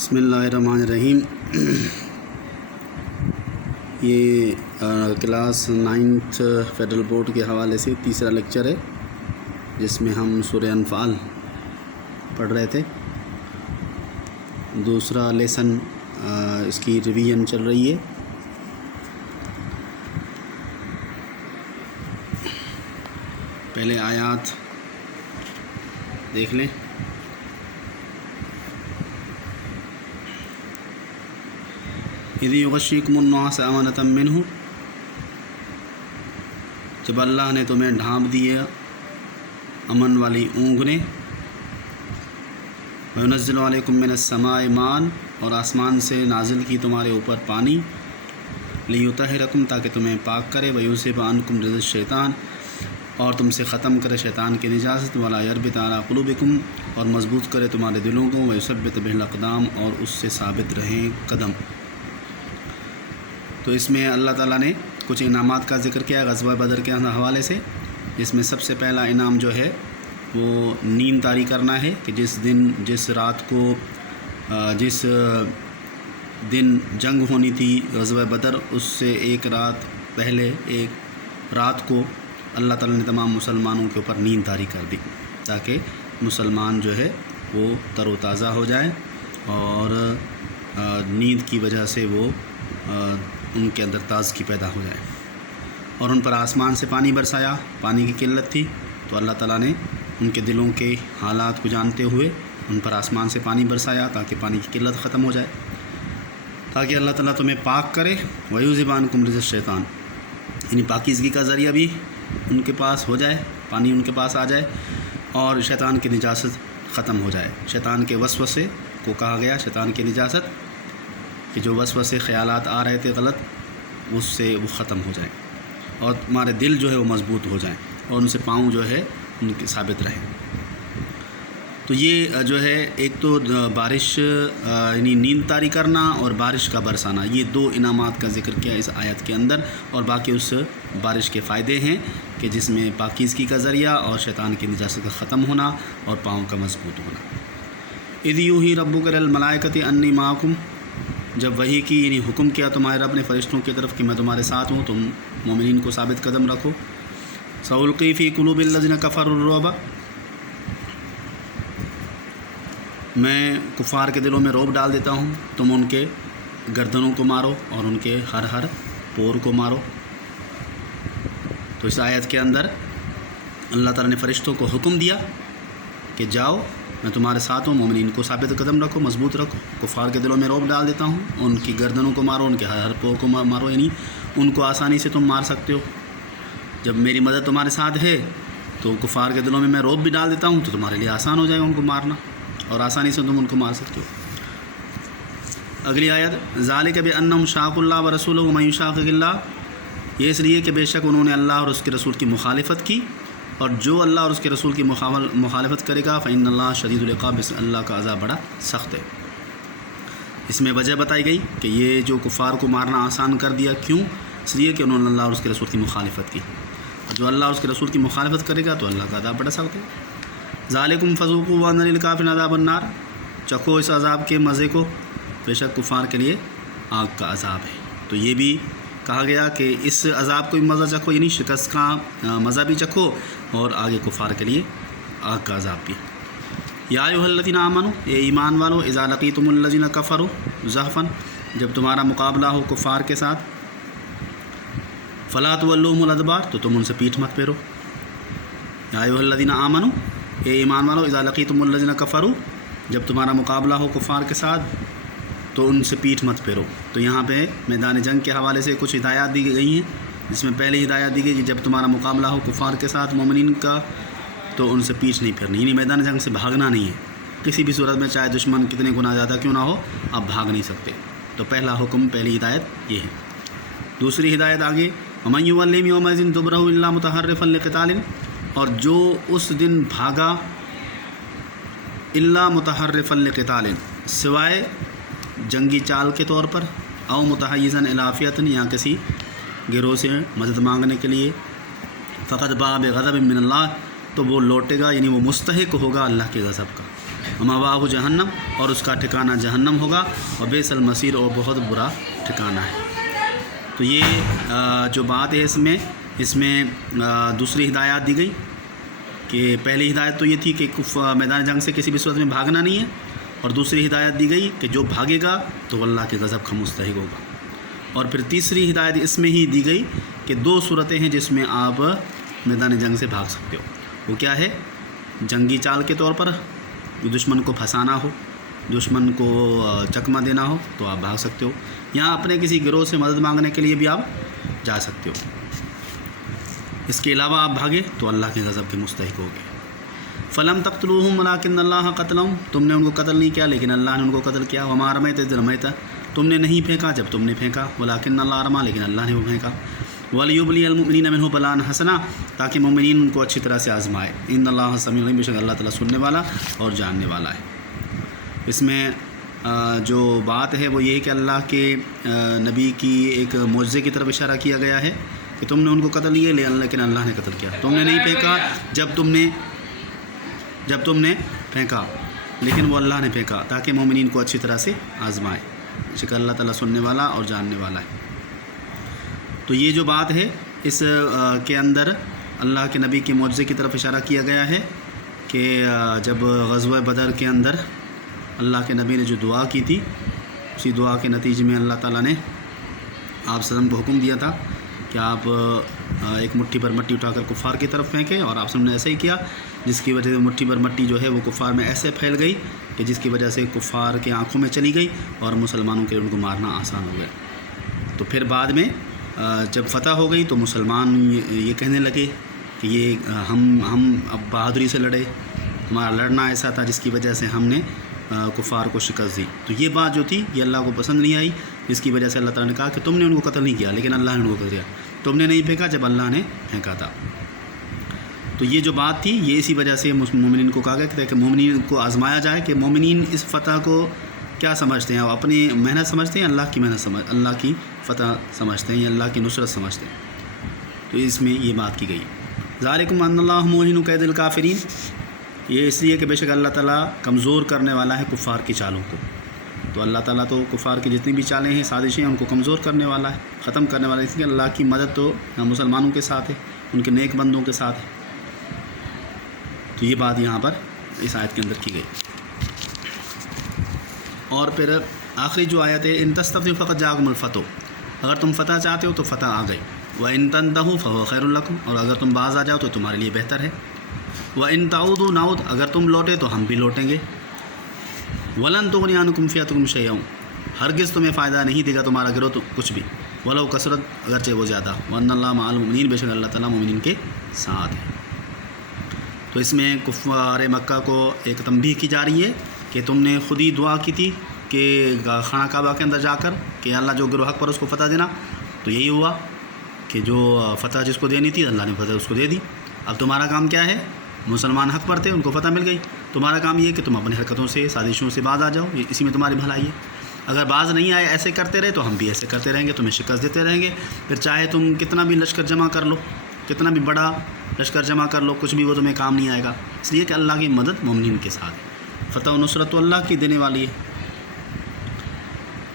بسم اللہ الرحمن الرحیم۔ یہ کلاس 9th فیڈرل بورڈ کے حوالے سے تیسرا لیکچر ہے جس میں ہم سورہ انفال پڑھ رہے تھے۔ دوسرا لیسن اس کی ریویژن چل رہی ہے۔ پہلے آیات دیکھ لیں۔ اذ یغشیکم النعاس امنۃ منہ، جب اللہ نے تمہیں ڈھانپ دیا امن والی اونگنے، وینزل علیکم من السماء ماء، اور آسمان سے نازل کی تمہارے اوپر پانی، لیطہرکم، تاکہ تمہیں پاک کرے، ویذھب عنکم رجز الشیطان، اور تم سے ختم کرے شیطان کی نجاست، ولا یربط علی قلوبکم، اور مضبوط کرے تمہارے دلوں کو، ویثبت بہ الاقدام، اور اس سے ثابت رہیں قدم۔ تو اس میں اللہ تعالیٰ نے کچھ انعامات کا ذکر کیا غزوہ بدر کے حوالے سے۔ جس میں سب سے پہلا انعام جو ہے وہ نیند طاری کرنا ہے کہ جس دن جنگ ہونی تھی غزوہ بدر، اس سے ایک رات پہلے ایک رات کو اللہ تعالیٰ نے تمام مسلمانوں کے اوپر نیند طاری کر دی، تاکہ مسلمان جو ہے وہ تر و تازہ ہو جائیں، اور نیند کی وجہ سے وہ ان کے اندر تازگی پیدا ہو جائے۔ اور ان پر آسمان سے پانی برسایا، پانی کی قلت تھی تو اللہ تعالیٰ نے ان کے دلوں کے حالات کو جانتے ہوئے ان پر آسمان سے پانی برسایا تاکہ پانی کی قلت ختم ہو جائے، تاکہ اللہ تعالیٰ تمہیں پاک کرے، وَيُذْهِبَ عَنْكُمْ رِجْزَ الشَّيْطَانِ، یعنی پاکیزگی کا ذریعہ بھی ان کے پاس ہو جائے، پانی ان کے پاس آ جائے، اور شیطان کی نجاست ختم ہو جائے۔ شیطان کے وسوسے کو کہا گیا شیطان کی نجاست، کہ جو وسوسے خیالات آ رہے تھے غلط، اس سے وہ ختم ہو جائیں، اور تمہارے دل جو ہے وہ مضبوط ہو جائیں، اور ان سے پاؤں جو ہے ان کے ثابت رہیں۔ تو یہ جو ہے ایک تو بارش یعنی نیند طاری کرنا اور بارش کا برسانا، یہ دو انعامات کا ذکر کیا اس آیت کے اندر، اور باقی اس بارش کے فائدے ہیں کہ جس میں پاکیزگی کا ذریعہ اور شیطان کی نجاست کا ختم ہونا اور پاؤں کا مضبوط ہونا۔ اذ یوحی ربک الی الملائکۃ انی معکم، جب وحی کی یعنی حکم کیا تمہارے رب نے فرشتوں کی طرف کہ میں تمہارے ساتھ ہوں، تم مومنین کو ثابت قدم رکھو۔ سألقی فی قلوب الذین کفروا الرعب، میں کفار کے دلوں میں رعب ڈال دیتا ہوں، تم ان کے گردنوں کو مارو اور ان کے ہر پور کو مارو۔ تو اس آیت کے اندر اللہ تعالیٰ نے فرشتوں کو حکم دیا کہ جاؤ، میں تمہارے ساتھ ہوں، مومنین کو ثابت قدم رکھو، مضبوط رکھو، کفار کے دلوں میں رعب ڈال دیتا ہوں، ان کی گردنوں کو مارو، ان کے ہر پور کو مارو، یعنی ان کو آسانی سے تم مار سکتے ہو۔ جب میری مدد تمہارے ساتھ ہے تو کفار کے دلوں میں رعب بھی ڈال دیتا ہوں، تو تمہارے لیے آسان ہو جائے گا ان کو مارنا، اور آسانی سے تم ان کو مار سکتے ہو۔ اگلی آیت، ذالک بانہم شاقوا اللہ ورسولہ ومن یشاقق اللہ، یہ اس لیے کہ بے شک انہوں نے اللہ اور اس کے رسول کی مخالفت کی، اور جو اللہ اور اس کے رسول کی مخالفت کرے گا فإن اللہ شدید العقاب، اس اللہ کا عذاب بڑا سخت ہے۔ اس میں وجہ بتائی گئی کہ یہ جو کفار کو مارنا آسان کر دیا، کیوں؟ اس لیے کہ انہوں نے اللہ اور اس کے رسول کی مخالفت کی، اور جو اللہ اور اس کے رسول کی مخالفت کرے گا تو اللہ کا عذاب بڑا سخت ہے۔ ذالکم فذوقوا وان للکافرین عذاب النار، چکھو اس عذاب کے مزے کو، بے شک کفار کے لیے آگ کا عذاب ہے۔ تو یہ بھی کہا گیا کہ اس عذاب کو بھی مزہ چکھو، یعنی شکست کا مزہ بھی چکھو، اور آگے کفار کے لیے آگ کا عذاب بھی۔ یا ایھا الذین آمنوا، اے ایمان والو، اذا لقیتم الذین کفروا زحفا، جب تمہارا مقابلہ ہو کفار کے ساتھ، فلا تولوہم الادبار، تو تم ان سے پیٹھ مت پھیرو۔ یا ایھا الذین آمنوا، اے ایمان والو، اذا لقیتم الذین کفروا، جب تمہارا مقابلہ ہو کفار کے ساتھ تو ان سے پیٹھ مت پھیرو۔ تو یہاں پہ میدان جنگ کے حوالے سے کچھ ہدایات دی گئی ہیں، جس میں پہلے ہدایت دی گئی کہ جب تمہارا مقابلہ ہو کفار کے ساتھ مومنین کا تو ان سے پیٹھ نہیں پھیرنی، یعنی میدان جنگ سے بھاگنا نہیں ہے کسی بھی صورت میں، چاہے دشمن کتنے گنا زیادہ کیوں نہ ہو، آپ بھاگ نہیں سکتے۔ تو پہلا حکم، پہلی ہدایت یہ ہے۔ دوسری ہدایت آگے، ومن یولہم یومئذ دبرہ الا متحرفا لقتال، اور جو اس دن بھاگا الا متحرفا لقتال، سوائے جنگی چال کے طور پر، او متحیزا الی فئۃ، یا کسی گروہ سے مدد مانگنے کے لیے، فقد باء بغضب من اللہ، تو وہ لوٹے گا، یعنی وہ مستحق ہوگا اللہ کے غضب کا، ومأواہ جہنم، اور اس کا ٹھکانہ جہنم ہوگا، اور بئس المصیر، اور بہت برا ٹھکانہ ہے۔ تو یہ جو بات ہے اس میں دوسری ہدایات دی گئی کہ پہلی ہدایت تو یہ تھی کہ میدان جنگ سے کسی بھی صورت میں بھاگنا نہیں ہے، اور دوسری ہدایت دی گئی کہ جو بھاگے گا تو اللہ کے غضب کا مستحق ہوگا۔ اور پھر تیسری ہدایت اس میں ہی دی گئی کہ 2 صورتیں ہیں جس میں آپ میدان جنگ سے بھاگ سکتے ہو۔ وہ کیا ہے؟ جنگی چال کے طور پر دشمن کو پھنسانا ہو، دشمن کو چکمہ دینا ہو تو آپ بھاگ سکتے ہو، یہاں اپنے کسی گروہ سے مدد مانگنے کے لیے بھی آپ جا سکتے ہو۔ اس کے علاوہ آپ بھاگے تو اللہ کے غضب کے مستحق ہوگے۔ فلم تقتلوہم ولکن اللہ قتلہم، تم نے ان کو قتل نہیں کیا لیکن اللہ نے ان کو قتل کیا۔ وما رمیت اذ رمیت، تم نے نہیں پھینکا جب تم نے پھینکا، ولکن اللہ رما، لیکن اللہ نے وہ پھینکا۔ ولیبلی المؤمنین منہ بلاء حسنا، تاکہ مومنین ان کو اچھی طرح سے آزمائے۔ ان اللہ سمیع علیم، بے شک اللہ تعالیٰ سننے والا اور جاننے والا ہے۔ اس میں جو بات ہے وہ یہ کہ اللہ کے نبی کی ایک معجزے کی طرف اشارہ کیا گیا ہے کہ تم نے ان کو قتل کیا لیکن اللہ نے قتل کیا۔ تم نے نہیں پھینکا جب تم نے پھینکا، لیکن وہ اللہ نے پھینکا تاکہ مومنین کو اچھی طرح سے آزمائے۔ شکر اللہ تعالیٰ سننے والا اور جاننے والا ہے۔ تو یہ جو بات ہے اس کے اندر اللہ کے نبی کے معجزے کی طرف اشارہ کیا گیا ہے کہ جب غزوہ بدر کے اندر اللہ کے نبی نے جو دعا کی تھی، اسی دعا کے نتیجے میں اللہ تعالیٰ نے آپ صلی اللہ علیہ وسلم کو حکم دیا تھا کہ آپ ایک مٹھی بھر مٹی اٹھا کر کفار کی طرف پھینکیں، اور آپ سب نے ایسے ہی کیا، جس کی وجہ سے مٹھی بھر مٹی جو ہے وہ کفار میں ایسے پھیل گئی کہ جس کی وجہ سے کفار کے آنکھوں میں چلی گئی اور مسلمانوں کے ان کو مارنا آسان ہو گیا۔ تو پھر بعد میں جب فتح ہو گئی تو مسلمان یہ کہنے لگے کہ یہ ہم اب بہادری سے لڑے، ہمارا لڑنا ایسا تھا جس کی وجہ سے ہم نے کفار کو شکست دی۔ تو یہ بات جو تھی یہ اللہ کو پسند نہیں آئی، جس کی وجہ سے اللہ تعالیٰ نے کہا کہ تم نے ان کو قتل نہیں کیا لیکن اللہ نے ان کو قتل کیا، تم نے نہیں پھینکا جب اللہ نے پھینکا تھا۔ تو یہ جو بات تھی یہ اسی وجہ سے مومنین کو کہا گیا کہ مومنین کو آزمایا جائے کہ مومنین اس فتح کو کیا سمجھتے ہیں، وہ اپنی محنت سمجھتے ہیں، اللہ کی محنت اللہ کی فتح سمجھتے ہیں یا اللہ کی نصرت سمجھتے ہیں۔ تو اس میں یہ بات کی گئی۔ ذالکم ان اللہ موہن کید الکافرین، یہ اس لیے کہ بے شک اللہ تعالیٰ کمزور کرنے والا ہے کفار کی چالوں کو۔ تو اللہ تعالیٰ تو کفار کی جتنی بھی چالیں ہیں، سازشیں ہیں، ان کو کمزور کرنے والا ہے، ختم کرنے والا ہے، اس لیے اللہ کی مدد تو مسلمانوں کے ساتھ ہے، ان کے نیک بندوں کے ساتھ ہے۔ تو یہ بات یہاں پر اس آیت کے اندر کی گئی۔ اور پھر آخری جو آیت ہے، ان تستفتحوا فقد جاءکم الفتح، اگر تم فتح چاہتے ہو تو فتح آ گئی۔ وَإِن تَنْتَهُوا فَهُوَ خَيْرٌ لَكُمْ، اور اگر تم باز آ جاؤ تو تمہارے لیے بہتر ہے۔ وَإِن تَعُودُوا نَعُودْ، اگر تم لوٹے تو ہم بھی لوٹیں گے۔ وَلَن تُغْنِيَ عَنْكُمْ فِئَتُكُمْ شَيْئًا، ہرگز تمہیں فائدہ نہیں دے گا تمہارا گروہ تو کچھ بھی، وَلَوْ کثرت، اگرچہ وہ زیادہ، وَأَنَّ اللَّهَ مَعَ الْمُؤْمِنِينَ، بے شک اللہ تعالیٰ مومنین کے ساتھ ہے۔ تو اس میں کفار مکہ کو ایک تنبیہ کی جا رہی ہے کہ تم نے خود ہی دعا کی تھی کہ خانہ کعبہ کے اندر جا کر کہ اللہ جو گروہ حق پر اس کو فتح دینا، تو یہی ہوا کہ جو فتح جس کو دینی تھی اللہ نے فتح اس کو دے دی۔ اب تمہارا کام کیا ہے؟ مسلمان حق پر تھے، ان کو فتح مل گئی، تمہارا کام یہ ہے کہ تم اپنی حرکتوں سے سازشوں سے باز آ جاؤ، اسی میں تمہاری بھلائی ہے۔ اگر باز نہیں آئے، ایسے کرتے رہے تو ہم بھی ایسے کرتے رہیں گے، تمہیں شکست دیتے رہیں گے، پھر چاہے تم کتنا بھی لشکر جمع کر لو، کتنا بھی بڑا لشکر جمع کر لو، کچھ بھی وہ تمہیں کام نہیں آئے گا، اس لیے کہ اللہ کی مدد مومنین کے ساتھ ہے، فتح و نصرت اللہ کی دینے والی ہے۔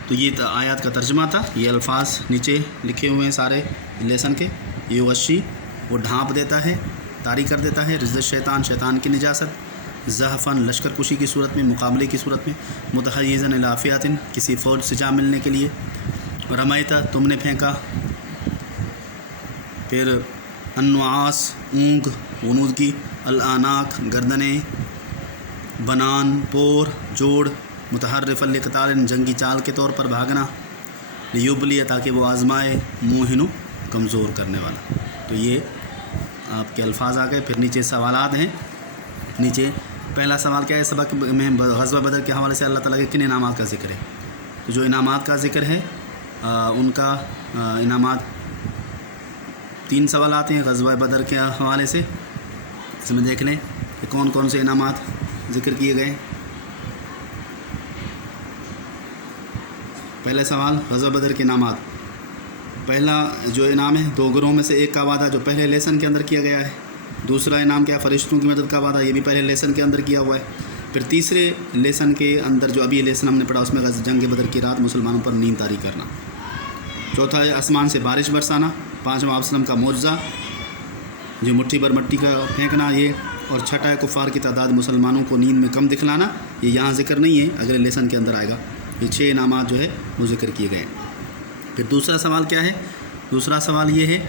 تو یہ آیات کا ترجمہ تھا، یہ الفاظ نیچے لکھے ہوئے ہیں سارے لیسن کے۔ یہ غشی وہ ڈھانپ دیتا ہے، طاری کر دیتا ہے، رزق شیطان، شیطان کی نجاست، زحفن لشکر کشی کی صورت میں، مقابلے کی صورت میں، متحیزن الی فئۃ کسی فوج سے جا ملنے کے لیے، رمیتا تم نے پھینکا، پھر النعاس اونگ غنودگی، الاناک گردنیں، بنان پور جوڑ، متحرف لقتال جنگی چال کے طور پر بھاگنا، لیبلی تاکہ وہ آزمائے، موہن کمزور کرنے والا۔ تو یہ آپ کے الفاظ آ گئے۔ پھر نیچے سوالات ہیں۔ نیچے پہلا سوال کیا ہے؟ سبق میں غزوہ بدر کے حوالے سے اللہ تعالیٰ کے کن انعامات کا ذکر ہے؟ تو جو انعامات کا ذکر ہے ان کا انعامات 3 سوالات ہیں غزوہ بدر کے حوالے سے، اس میں دیکھ لیں کہ کون کون سے انعامات ذکر کیے گئے۔ پہلے سوال غزوہ بدر کے انعامات۔ پہلا جو انعام ہے 2 گروہوں میں سے ایک کا وعدہ جو پہلے لیسن کے اندر کیا گیا ہے۔ دوسرا انعام کیا؟ فرشتوں کی مدد کا وعدہ، یہ بھی پہلے لیسن کے اندر کیا ہوا ہے۔ پھر تیسرے لیسن کے اندر جو ابھی لیسن ہم نے پڑھا اس میں جنگ بدر کی رات مسلمانوں پر نیند طاری کرنا. چوتھا ہے آسمان سے بارش برسانا. پانچواں وسلم کا معجزہ جو مٹھی بھر مٹی کا پھینکنا یہ. اور چھٹا ہے کفار کی تعداد مسلمانوں کو نیند میں کم دکھلانا. یہ یہاں ذکر نہیں ہے، اگلے لیسن کے اندر آئے گا. یہ 6 انعامات جو ہے وہ ذکر کیے گئے. پھر دوسرا سوال کیا ہے؟ دوسرا سوال یہ ہے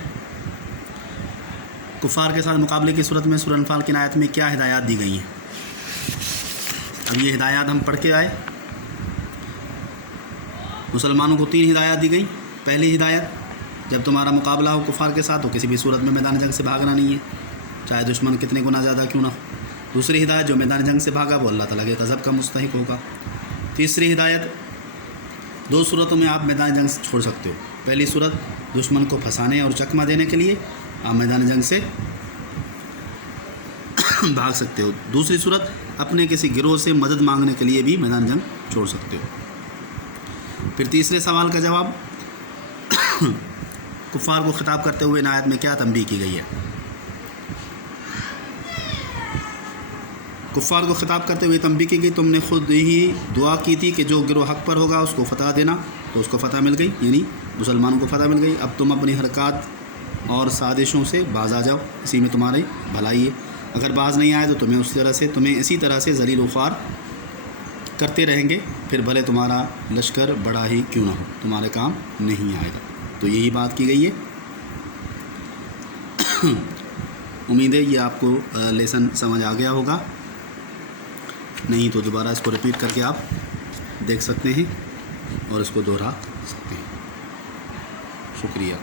کفار کے ساتھ مقابلے کی صورت میں سورہ انفال کی آیت میں کیا ہدایات دی گئی ہیں؟ اب یہ ہدایات ہم پڑھ کے آئے. مسلمانوں کو 3 ہدایات دی گئی. پہلی ہدایت جب تمہارا مقابلہ ہو کفار کے ساتھ تو کسی بھی صورت میں میدان جنگ سے بھاگنا نہیں ہے، چاہے دشمن کتنے گنا زیادہ کیوں نہ ہو. دوسری ہدایت جو میدان جنگ سے بھاگا وہ اللہ تعالیٰ کے غضب کا مستحق ہوگا. تیسری ہدایت 2 صورتوں میں آپ میدان جنگ سے چھوڑ سکتے ہو. پہلی صورت دشمن کو پھنسانے اور چکمہ دینے کے لیے آپ میدان جنگ سے بھاگ سکتے ہو. دوسری صورت اپنے کسی گروہ سے مدد مانگنے کے لیے بھی میدان جنگ چھوڑ سکتے ہو. پھر تیسرے سوال کا جواب کفار کو خطاب کرتے ہوئے ان آیت میں کیا تنبیہ کی گئی ہے؟ کفار کو خطاب کرتے ہوئے تنبیہ کی گئی تم نے خود ہی دعا کی تھی کہ جو گروہ حق پر ہوگا اس کو فتح دینا، تو اس کو فتح مل گئی، یعنی مسلمانوں کو فتح مل گئی. اب تم اپنی حرکات اور سازشوں سے باز آ جاؤ، اسی میں تمہاری بھلائی ہے. اگر باز نہیں آئے تو تمہیں اسی طرح سے ذلیل و خوار کرتے رہیں گے، پھر بھلے تمہارا لشکر بڑا ہی کیوں نہ ہو، تمہارے کام نہیں آئے گا. تو یہی بات کی گئی ہے. امید ہے یہ آپ کو لیسن سمجھ آ گیا ہوگا. نہیں تو دوبارہ اس کو ریپیٹ کر کے آپ دیکھ سکتے ہیں اور اس کو دہرا سکتے ہیں. شکریہ.